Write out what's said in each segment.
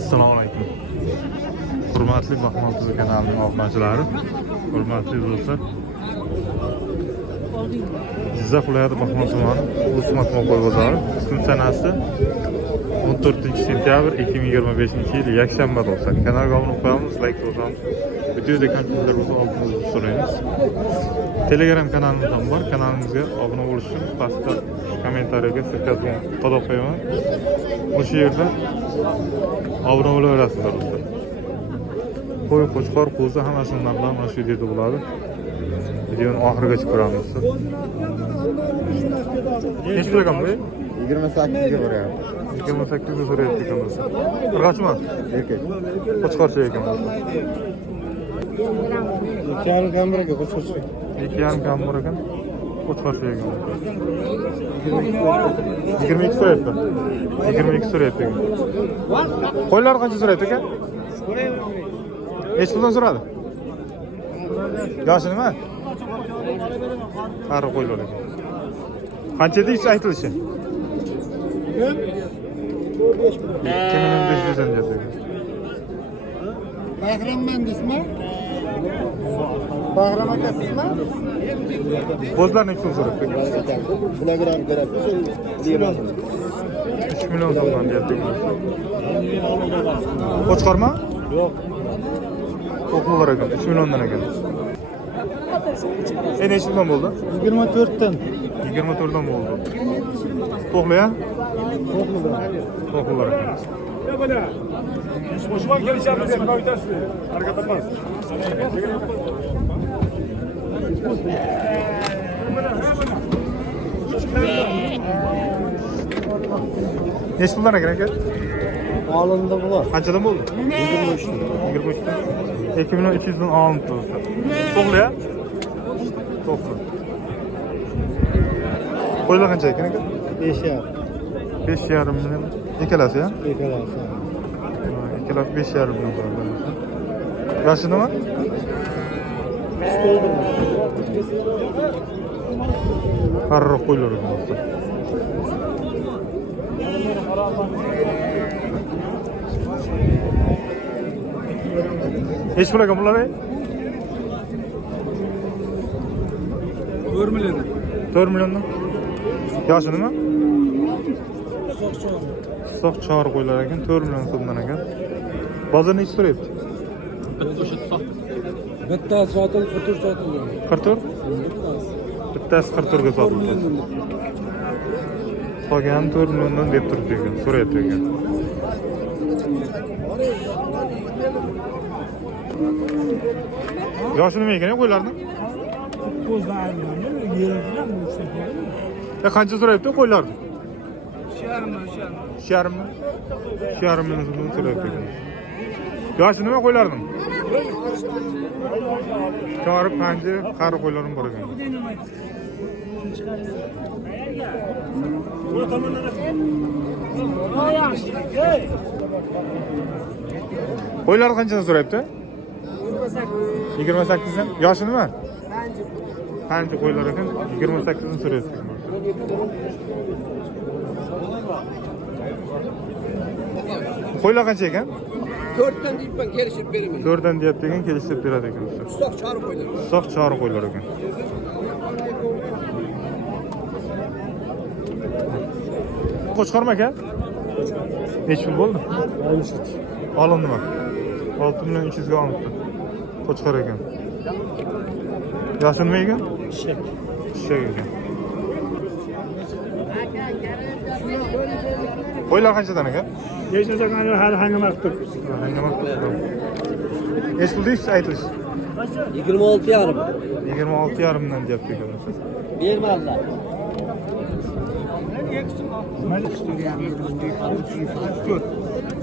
Assalomu alaykum. Hurmatli Mahmud Tuzi kanalining obunachilari, hurmatli do'stlar. Jizzax viloyati Mahmud tumani O'smatmo'l bozori kun sanasi 14-sentyabr 2025-yil yakshanba do'stlar. Kanalga obuna bo'lsangiz, like bosamiz. Videoda kompyuter bo'lsa oldingizni so'raymiz. Telegram kanalimiz ham bor. Kanalimizga obuna bo'lish uchun pastda kommentariyaga sirkatni qo'yib qo'yaman. O'sha yerda obuna bo'laverasizlar do'stlar. Qo'y, qo'chqor, qo'zi hammasini narxlari mana shu videoda bo'ladi. Videoni oxirigacha ko'ramiz. Nech pul ekan bu? 28 ga boryapti. 28 ga so'rayapti ekan do'stlar. Qirg'achmi? Erkak. Qo'chqorcha ekan. 2,5 kam bor ekan, qo'shqorcha. 2,5 kam bor ekan. Qo'chqorcha ekan. 22 so'rayapti. 22 so'rayapti ekan. Qo'ylar qancha so'rayapti ekan? Nech puldan so'radi? Yoshi nima? Qari qo'ylar ekan. Qancha deysiz aytilishi? 2500 dan deyapti. Bahramman deysizmi? Bahram akasizmi? Bo'zlarning pulini so'rayapti. Kilogram beradi. 3 million so'mdan deyapti. Qo'chqormi? Yo'q. To'qmoqlar ekan, 3 milliondan ekan. Necha puldan bo'ldi? 24 dan. 24 dan bo'ldi. To'qli ya? To'qlilar ekan. Osman kelishamiz deb qo'ytasiz. Harakat qilmas. Necha puldan ekan aka? Olindi bular. Qanchadan bo'ldi? 23 dan. 23 dan. 2200 dan olindi do'stlar. To'qli ya? To'qli. Qo'ylar qancha ekan aka? 5,5. 5,5 million. Ikkalasi ya? Ikkalasi. Ikkalasi 5,5 million bo'ldi. Yoshi nima? Qariroq qo'ylar ekan do'stlar. Necha pul ekan bular? 4 million. 4 milliondan. Yoshi nima? Soq chor qo'ylar ekan, 4 million so'mdan ekan. Bozor necha so'rayapti? Bittasi sotilib, 44 sotildi. 44? Bittasi 44 ga sotildi. Qolgan 4 milliondan deb turibdi ekan, so'rayapti ekan. Yoshi nima ekan qo'ylarning? Qancha so'rayapti qo'ylarni? 2,5 million so'mdan so'rayapti ekan. Yoshi nima qo'ylarning? Qari panji, qari qo'ylarim bor ekan. Qo'ylar qanchadan so'rayapti? 28 dan. Yoshi nima? Qancha qo'ylar ekan? 28 dan so'rayapti. Qo'ylar qancha ekan? 4 dan deyip ben kelişip vereyim. 4 dan deyapti ekan, kelishib beradi ekan. Soq çağrı koylar. Soq chori qo'ylar ekan. Qo'chqormi aka? Necha pul bo'ldi? 13. Olindimi? 6 million 300 ga olindi. Qo'chqor ekan. Yoshi nima ekan? Shek ekan. Qo'ylar qanchadan ekan? Yaşayacak hali hangimaktır. Necha pul deysiz aytilish? 26 yarım. 26,5 dan deyapti ekan. Verme Allah.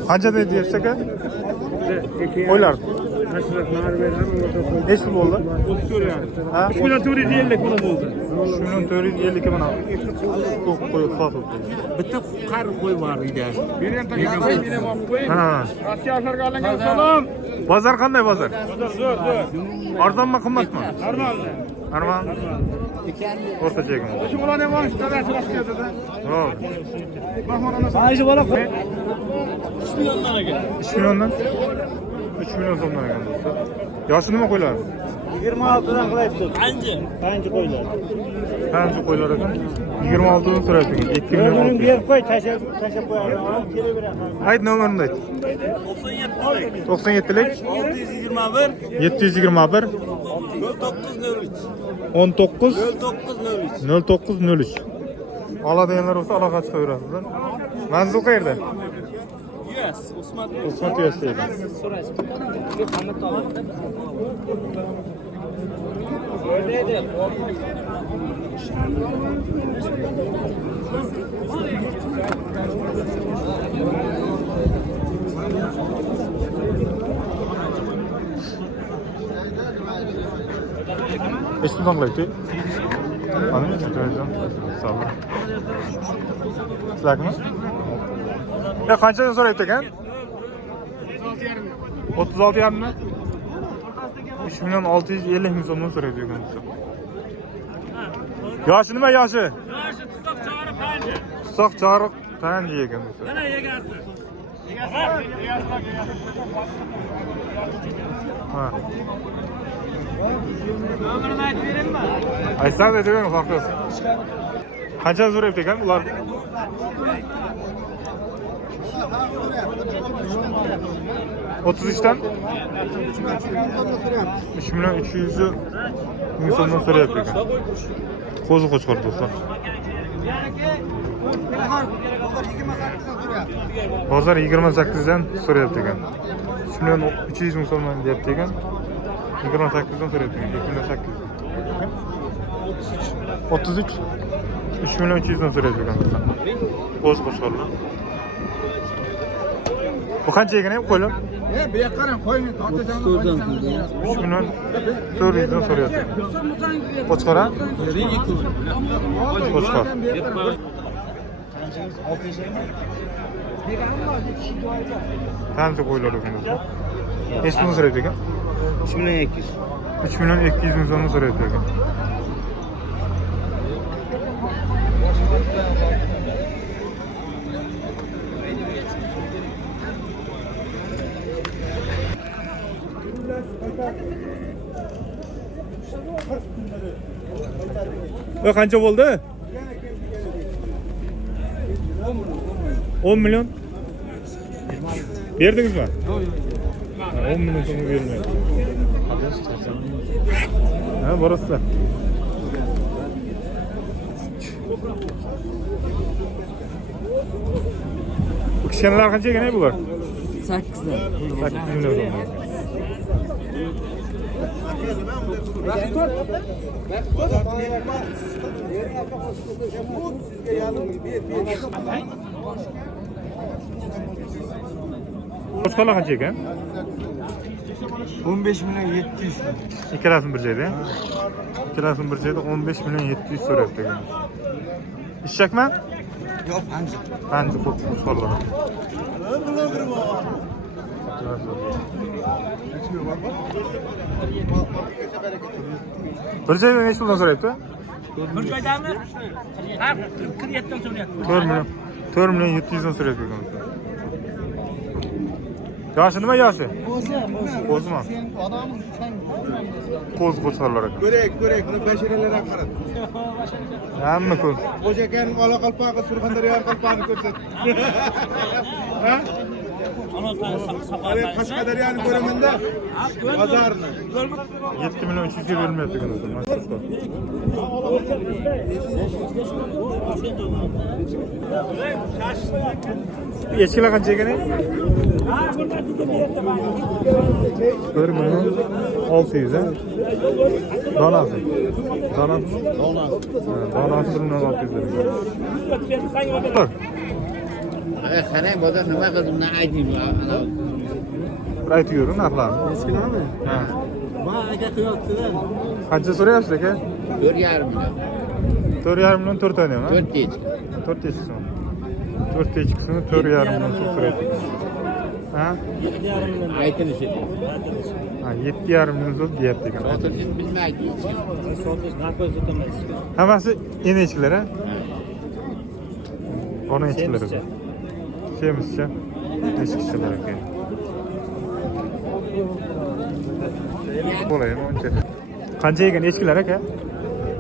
Qancha deyapsiz aka? Qo'ylar. Necha pul bo'ldi? Ha? 3 milyon to'rt yuz ellik pul bo'ldi. 3.452 mana. Ko'p qo'yib sotib. Bitta qari qo'y bor uyda. Ha. Rossiyaliklarga alangan salom. Bozor qanday bozor? Zo'r. Arzonmi, qimmatmi? Normal. Arman. O'rtacha ekan. Shu ularni ham olishdi, Rossiyada. To'g'ri. Ayshi bola 3 milliondan? 3 million so'mdan ekan do'stlar. Yoshi nima qo'ylar? 26 dan qilyapti. Qancha qo'ylar? Qancha qo'ylar ekan? 26 dan so'rayapti. 2 million. Buni berib qo'y, tashab qo'yaman. Olib kelaveraman. Ayt nomerini ayt. 97lik 721 19 0903. Oladiganlar bo'lsa aloqa chiqaverasizlar. Manzil qayerda? Usmat Uyasdagi. Eski qilyapti. Mana joydan. Sağ ol. Sizlarmi? Ya qanchadan so'rayapti ekan? 36,5 mi? 3 milyon 650 ming so'mdan so'rayapti ekan. Yoshi nima yoshi? Yoshi tusoq chori panji. Tusoq choriq panji ekan. Mana egasi. Ha. Nomerini aytib beraymi? Aytsangiz aytavering, farqi yo'q. Qanchadan so'rayapti ekan bular? Otuz üçten 3 milyon 300 ming so'mdan so'rayapti ekan. Qo'zi qo'chqor do'stlar. Bozor 28 dan so'rayapti ekan. 3 milyon 300 ming so'mdan deyapti ekan. 28 dan so'rayapti ekan. 28. 33 3 milyon 200 dan so'rayapti ekan do'stlar. Qo'zi qo'chqorlar. Bu qancha ekan qo'ylar? Bu yoqqa qarang, qo'ying, tortasan. 3 milyon 400 dan so'rayapti. Qo'chqor ha? Qo'chqor. Qancha qo'ylar ekan do'stlar? Hech pulni so'rayapti ekan. 3 milyon 200. 3 milyon 200 ming so'mni so'rayapti ekan. Ve qancha bo'ldi? 10 milyon. Berdingizmi? 10 milyon so'm bermayapti. Ha, borasizlar. Bu kichkinalar qancha ekan bular? 8 dan. 8 milyon so'm. Qo'chqorlar qancha ekan? 15 milyon 700. Ikkalasini bir joyda. Ikkalasini bir joyda 15 milyon 700 so'rayapti ekan. Eshakmi? Yo'q, panji. Panji qo'chqorlar. Bir joyda necha puldan so'rayapti? Bir joydami? Ha, 47 dan so'rayapti. 4 milyon 700 dan so'rayapti ekan. Yoshi nima yoshi? Qo'zimi? Qo'z qo'chqorlar ekan. Ko'rak, buni basharalariga qarab. Hamma ko'z. Xo'ja akaning ola qalpog'i, Surxondaryo qalpog'ini ko'rsat. Ha? Qashqadaryoning ko'raman-da. Bozorni. 7 milyon 300 ga berilmayapti ekan. Echkilar qancha ekan? 1 milyon 600 ha? Donasi. Donasi 1 milyon 600 lira. Qarang, bozor nima qildimdan ayting. Bir aytib yuring narxlarni. Eskilami? Ha. Va aka qilyapti-da. Qancha so'rayapsiz aka? 4,5 million. 4,5 milyon 4 tane mi? 4 geç. 4 yaşısın. 4 yaşısın 4,5 milyon so'raydi. Ha? Aytini şey. Ha, 7,5 milyon so'm deyapti ekan. Oturishni bilmaydi. Hammasi enechilar ha? Ona echiklari. Semizcha. Eskishilar ekan. Bo'laymi uncha. Qancha ekan eskilar aka?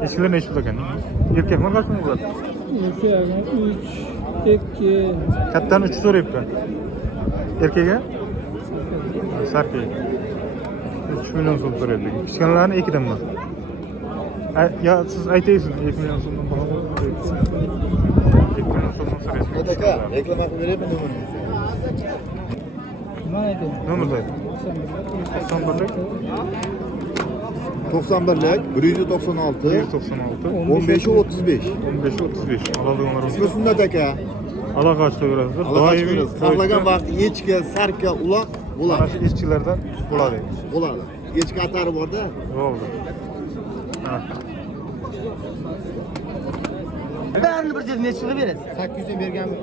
Eskilar nechi pul ekan? Erkakmi qancha pul? Erkek 3, 2, Kattadan 3 so'rayapti. Erkakga? Sarki. 3 milyon so'm so'rayapti. Kichkinalarni 2 danmi? Ya siz aytaysiz 2 milyon so'mdan baho qo'yasiz. 2 milyon so'mdan so'raysiz. Aka, reklama qilib beraymi nomerni? nima aytaymi? Nomerlar. 91'lik 196 196 15'i 35. 15 35. Alalığımlar İsmi Sünnet aka. Allah kaçta görəsiz. Allah aşkına sağlagan vaqti echki, sarka, uloq Mana bo'ladi. shu ishchilardan bo'ladi. Bo'ladi. Echki atari borda. Bo'ldi. Ha. Ben bir yıl neçe lira veririz? 800 'dan berganmi?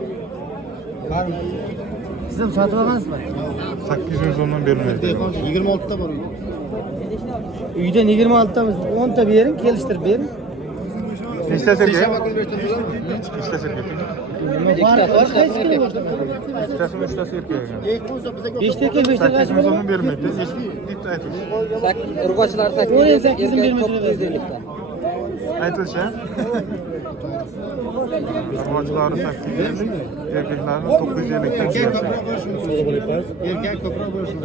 Siz ham sotib olmaysizmi? 800 so'mdan bermaydi. 26 ta bor uyda. Uydan 26 tamiz, 10 ta bering, kelishtirib bering. Nechtasi Sesha aka? bakıl berdim. Nechtasi aka? Qaysi kuni bor? Ikkitasi uchtasi erkak ekan. 5 ta erkek, 5 ta 800 qaysi so'mdan bermaydi. Bitta aytish. Urg'ochilar 18 'dan bermaydi. Aytilishi. Urg'ochilari 850, erkaklari 950 Erkek dan. ko'proq bo'lsin. Erkek ko'proq bo'lsin.